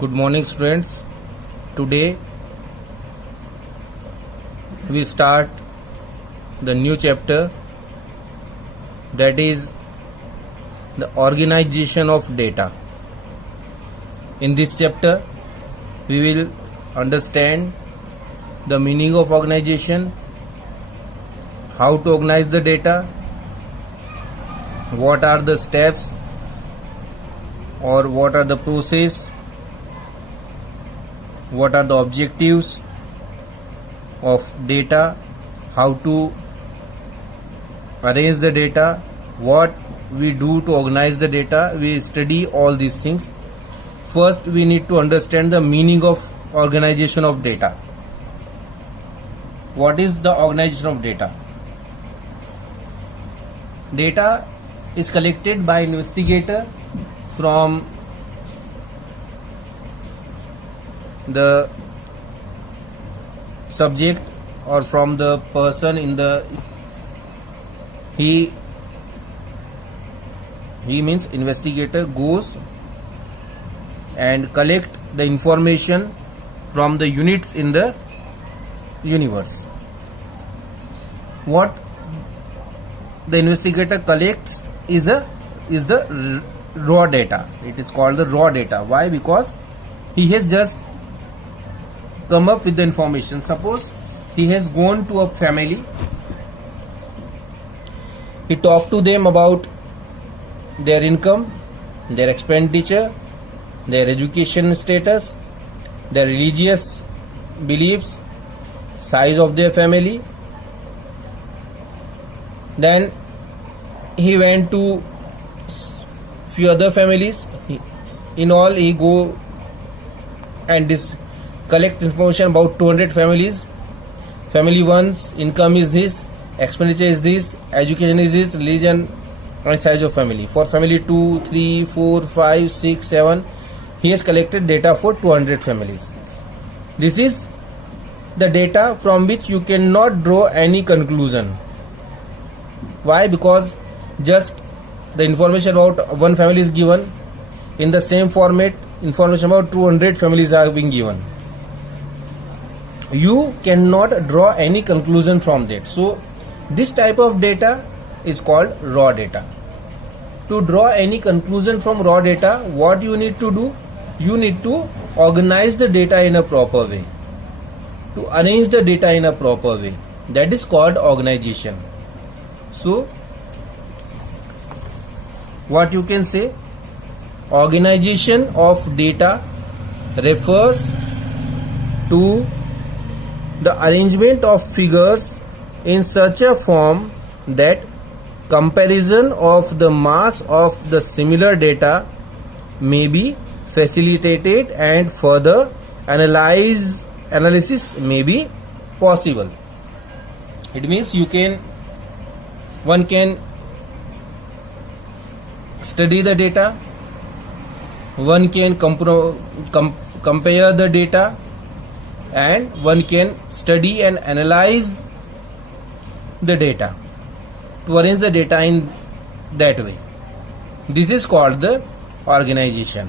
Good morning, students. Today we start the new chapter, that is the organization of data. In this chapter we will understand the meaning of organization, how to organize the data, what are the steps or what are the process, what are the objectives of data, how to arrange the data, what we do to organize the data. We study all these things. First we need to understand the meaning of organization of data. What is the organization of data? Data is collected by investigator from the subject or from the person in the he means investigator goes and collect the information from the units in the universe. What the investigator collects is the raw data. It is called the raw data. Why? Because he has just come up with the information. Suppose he has gone to a family, he talked to them about their income, their expenditure, their education status, their religious beliefs, size of their family. Then he went to few other families. In all he go and collect information about 200 families. Family 1's income is this, expenditure is this, education is this, religion and size of family. For family 2, 3, 4, 5, 6, 7, he has collected data for 200 families. This is the data from which you cannot draw any conclusion. Why? Because just the information about one family is given. In the same format, information about 200 families are being given. You cannot draw any conclusion from that. So this type of data is called raw data. To draw any conclusion from raw data, what you need to do? You need to organize the data in a proper way, to arrange the data in a proper way. That is called organization. So what you can say, organization of data refers to the arrangement of figures in such a form that comparison of the mass of the similar data may be facilitated and further analysis may be possible. It means one can study the data, one can compare the data, and one can study and analyze the data to arrange the data in that way. This is called the organization.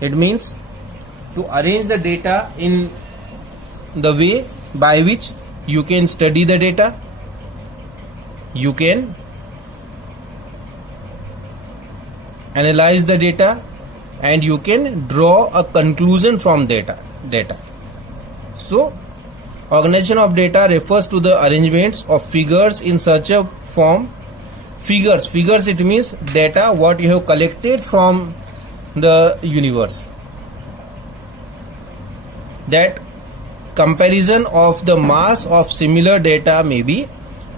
It means to arrange the data in the way by which you can study the data, you can analyze the data, and you can draw a conclusion from data. So organization of data refers to the arrangements of figures in such a form. Figures it means data what you have collected from the universe, that comparison of the mass of similar data may be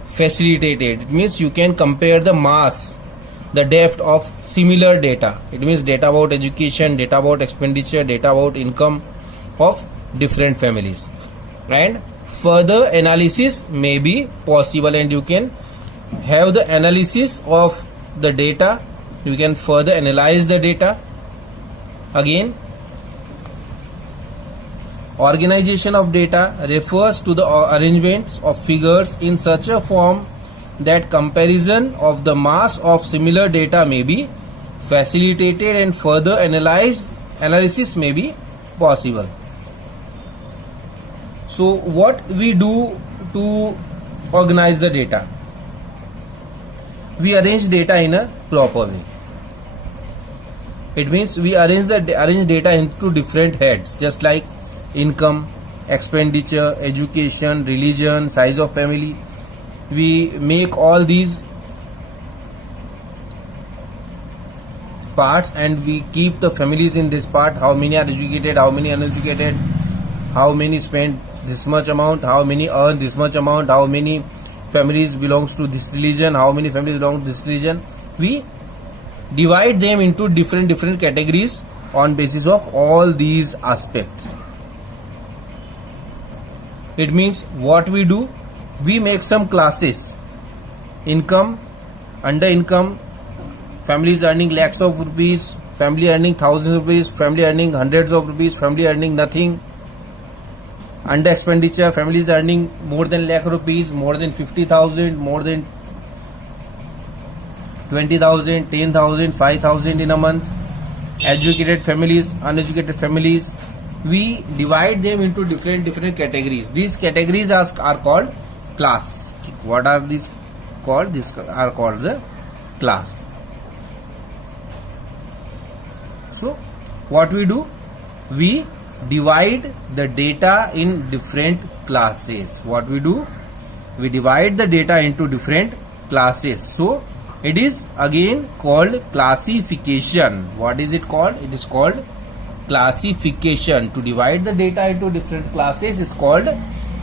facilitated. It means you can compare the mass, the depth of similar data. It means data about education, data about expenditure, data about income of different families, and further analysis may be possible. And you can have the analysis of the data, you can further analyze the data. Again, organization of data refers to the arrangements of figures in such a form that comparison of the mass of similar data may be facilitated and further analysis may be possible. So what we do to organize the data? We arrange data in a proper way. It means we arrange data into different heads, just like income, expenditure, education, religion, size of family. We make all these parts and we keep the families in this part. How many are educated, how many uneducated, how many spend this much amount, how many earn this much amount, how many families belongs to this religion, how many families belong to this religion. We divide them into different categories on basis of all these aspects. It means what we do, we make some classes. Income, under income, families earning lakhs of rupees, family earning thousands of rupees, family earning hundreds of rupees, family earning nothing. Under expenditure, families earning more than lakh rupees, more than 50,000, more than 20,000, 10,000, 5,000 in a month. Educated families, uneducated families. We divide them into different categories. These categories are called class. What are these called? These are called the class. So what we do? We divide the data in different classes. What we do? We divide the data into different classes. So it is again called classification. What is it called? It is called classification. To divide the data into different classes is called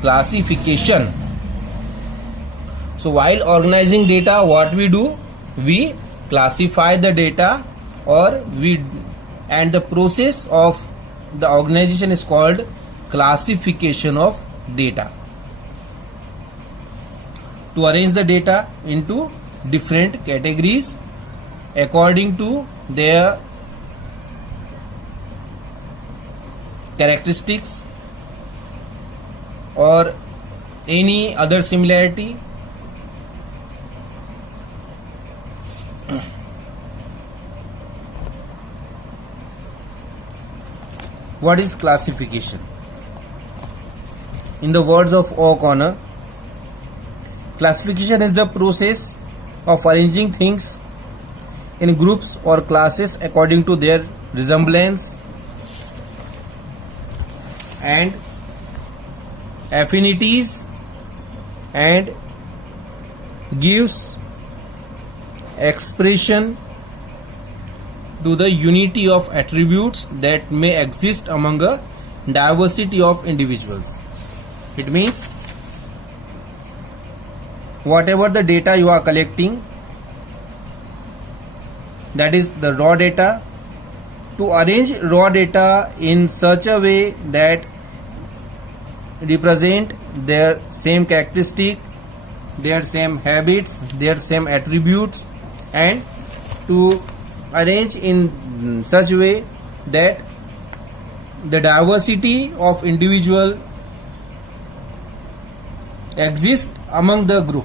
classification. So while organizing data, what we do? We classify the data, and the process of the organization is called classification of data. To arrange the data into different categories according to their characteristics or any other similarity. What is classification? In the words of O'Connor, classification is the process of arranging things in groups or classes according to their resemblance and affinities, and gives expression to the unity of attributes that may exist among a diversity of individuals. It means whatever the data you are collecting, that is the raw data, to arrange raw data in such a way that represent their same characteristic, their same habits, their same attributes, and to arrange in such a way that the diversity of individual exists among the group.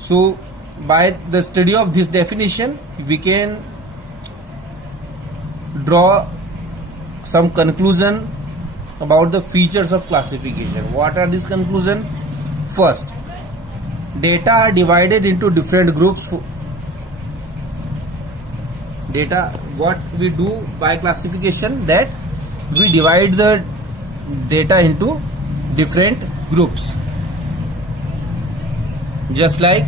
So by the study of this definition, we can draw some conclusion about the features of classification. What are these conclusions? First, data are divided into different groups. Data, what we do by classification, that we divide the data into different groups. Just like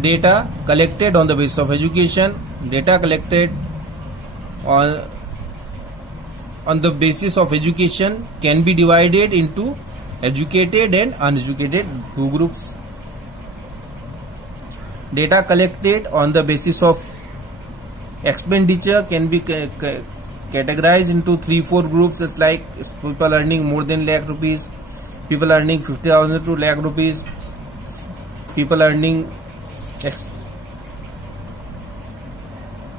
data collected on the basis of education, data collected on the basis of education can be divided into educated and uneducated two groups. Data collected on the basis of expenditure can be categorized into 3-4 groups, just like people earning more than lakh rupees, people earning 50,000 to lakh rupees, people earning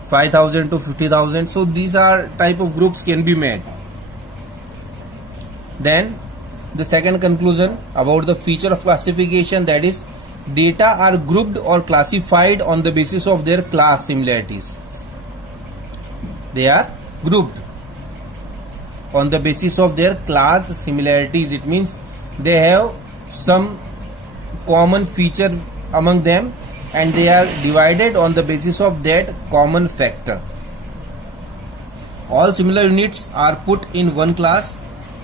5,000 to 50,000. So these are type of groups can be made. Then The second conclusion about the feature of classification, that is, data are grouped or classified on the basis of their class similarities. They are grouped on the basis of their class similarities. It means they have some common feature among them and they are divided on the basis of that common factor. All similar units are put in one class,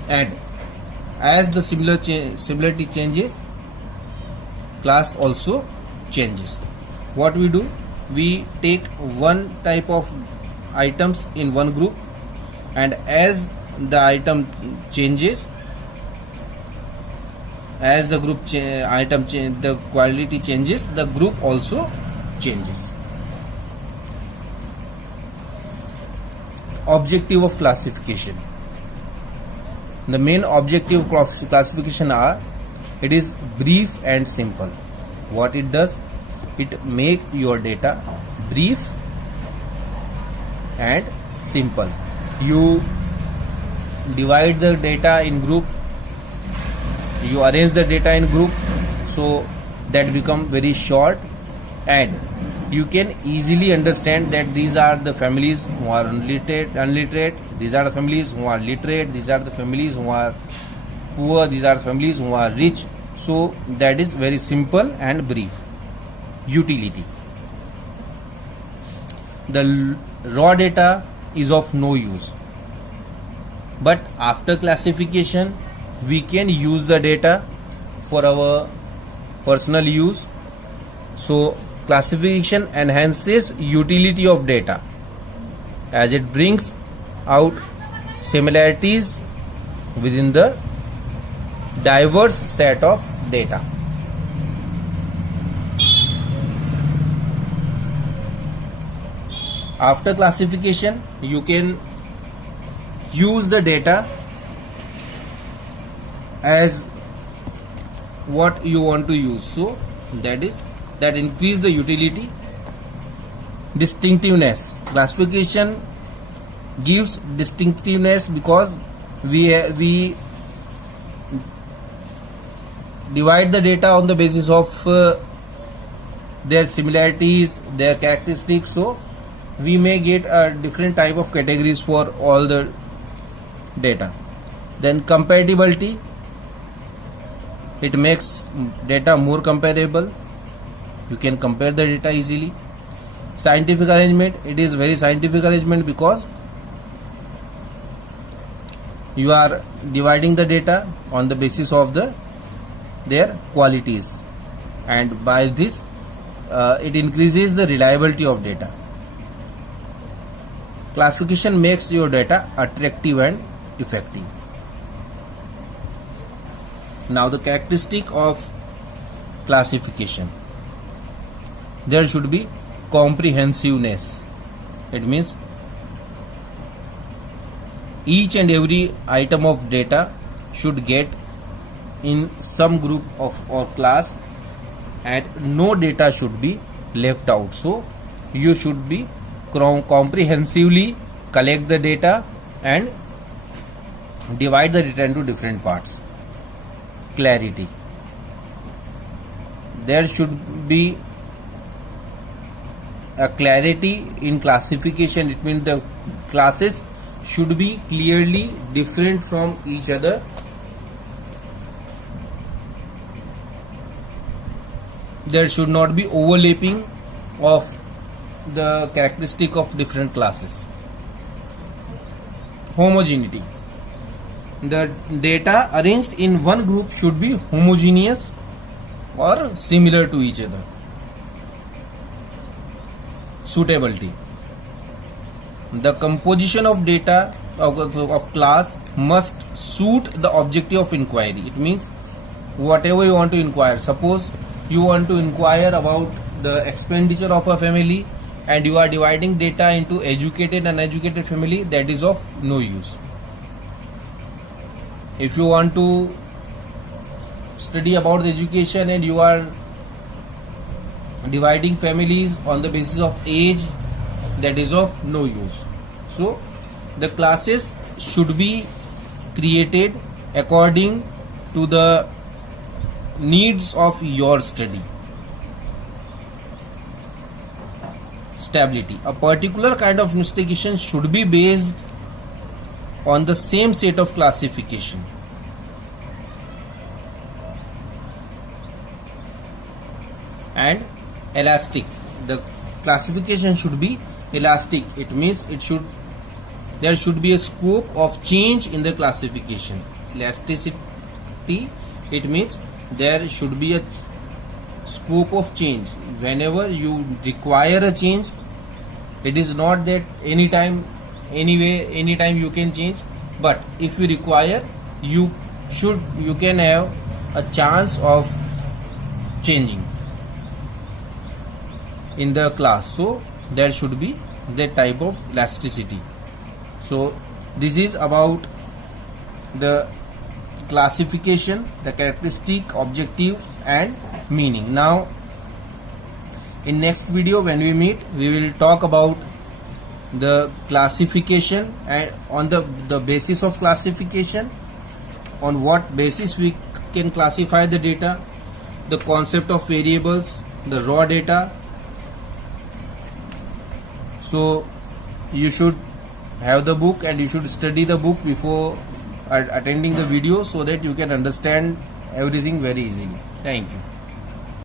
and as the similarity changes, class also changes. What we do, we take one type of items in one group, and as the item changes, as the group the quality changes, the group also changes. Objective of classification. The main objective of classification are, it is brief and simple. What it does, it make your data brief and simple. You divide the data in group, you arrange the data in group, so that become very short, and you can easily understand that these are the families who are unliterate, these are the families who are literate, these are the families who are poor, these are the families who are rich. So that is very simple and brief. Utility. The raw data is of no use, but after classification we can use the data for our personal use. So classification enhances utility of data as it brings out similarities within the diverse set of data. After classification, you can use the data as what you want to use. So that increase the utility. Distinctiveness. Classification gives distinctiveness because we divide the data on the basis of their similarities, their characteristics. So we may get a different type of categories for all the data. Then compatibility. It makes data more comparable. You can compare the data easily. Scientific arrangement. It is very scientific arrangement because you are dividing the data on the basis of their qualities, and by this it increases the reliability of data. Classification makes your data attractive and effective. Now the characteristic of classification. There should be comprehensiveness. It means each and every item of data should get in some group of or class, and no data should be left out. So you should be comprehensively collect the data and divide the data into different parts. Clarity. There should be a clarity in classification. It means the classes should be clearly different from each other. There should not be overlapping of the characteristic of different classes. Homogeneity. The data arranged in one group should be homogeneous or similar to each other. Suitability. The composition of data of class must suit the objective of inquiry. It means whatever you want to inquire. Suppose you want to inquire about the expenditure of a family and you are dividing data into educated and uneducated family, that is of no use. If you want to study about the education and you are dividing families on the basis of age, that is of no use. So the classes should be created according to the needs of your study. Stability. A particular kind of investigation should be based on the same set of classification. And elastic. The classification should be elastic. It means there should be a scope of change in the classification. Elasticity, it means there should be a scope of change. Whenever you require a change, it is not that anytime you can change, but if you require, you can have a chance of changing in the class. So there should be that type of elasticity. So this is about the classification, the characteristic, objectives and meaning. Now in next video when we meet, we will talk about the classification and on the basis of classification, on what basis we can classify the data, the concept of variables, the raw data. So you should have the book and you should study the book before attending the video, so that you can understand everything very easily. Thank you.